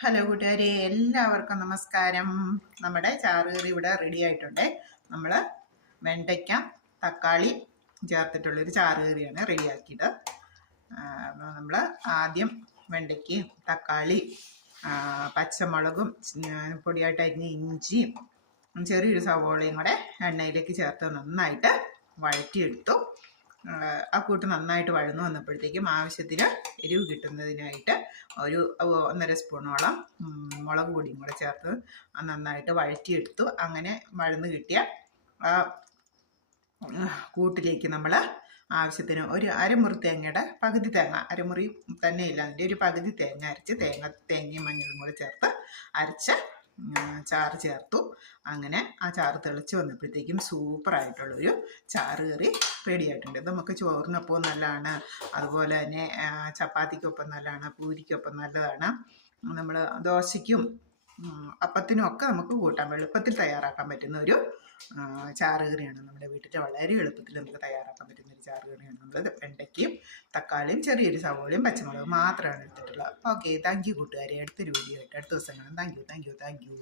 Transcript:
Hello കൂട്ടുകാരെ എല്ലാവർക്കും നമസ്കാരം. നമ്മുടെ ചാറുകറി ഇവിടെ റെഡി ആയിട്ടുണ്ട്. നമ്മൾ വെണ്ടയ്ക്ക തക്കാളി ചേർത്തിട്ടുള്ളൊരു ചാറുകറിയാണ് റെഡിയാക്കിയത് നമ്മൾ ആദ്യം വെണ്ടയ്ക്കയും തക്കാളി പച്ചമുളകും പൊടിയായിട്ട് അരിഞ്ഞ ഇഞ്ചിയും ചെറിയൊരു സവോളയും കൂടെ എണ്ണയിലേക്ക് ചേർത്ത് നന്നായിട്ട് വഴറ്റിയെടുത്തു. ആ, കൂട്ട് നന്നായിട്ട് വഴന്നു വന്നപ്പോഴത്തേക്കും ആവശ്യത്തിന് എരിവ് കിട്ടുന്നതിനായിട്ട് ഒരു ഒന്നര സ്പൂണോളം മുളക് പൊടിയും കൂടെ ചേർത്ത് നന്നായിട്ട് വഴറ്റിയെടുത്തു. അങ്ങനെ വഴന്ന് കിട്ടിയ ആ കൂട്ടിലേക്ക് നമ്മൾ ആവശ്യത്തിന് ഒരു അരമുറി തേങ്ങയുടെ പകുതി തേങ്ങ അരമുറി തന്നെ ഇല്ല അതിന്റെ ഒരു പകുതി തേങ്ങ അരച്ച് തേങ്ങ തേങ്ങയും മഞ്ഞളും കൂടെ ചേർത്ത് അരച്ച് ചാറ് ചേർത്തു. അങ്ങനെ ആ ചാറ് തെളിച്ച് വന്നപ്പോഴത്തേക്കും സൂപ്പറായിട്ടുള്ളൊരു ചാറ് കറി റെഡിയായിട്ടുണ്ട് നമുക്ക് ചോറിനൊപ്പം നല്ലതാണ്. അതുപോലെ തന്നെ ചപ്പാത്തിക്കൊപ്പം നല്ലതാണ് പൂരിക്കൊപ്പം നല്ലതാണ്. നമ്മൾ ദോശയ്ക്കും അപ്പത്തിനും ഒക്കെ നമുക്ക് കൂട്ടാൻ എളുപ്പത്തിൽ തയ്യാറാക്കാൻ പറ്റുന്ന ഒരു ചാറ് ചാറുകറിയാണ് നമ്മുടെ വീട്ടിൽ വളരെ എളുപ്പത്തിൽ നമുക്ക് തയ്യാറാക്കാൻ പറ്റുന്ന ഒരു ചാറുകറിയാണ് നമ്മളത് വെണ്ടയ്ക്കയും തക്കാളിയും ചെറിയൊരു സവോളയും പച്ചമുളകും മാത്രമാണ് എടുത്തിട്ടുള്ളത്. ഓക്കെ താങ്ക് യു കൂട്ടുകാരെ. അടുത്തൊരു വീഡിയോ ആയിട്ട് അടുത്ത ദിവസങ്ങളും thank you thank you thank you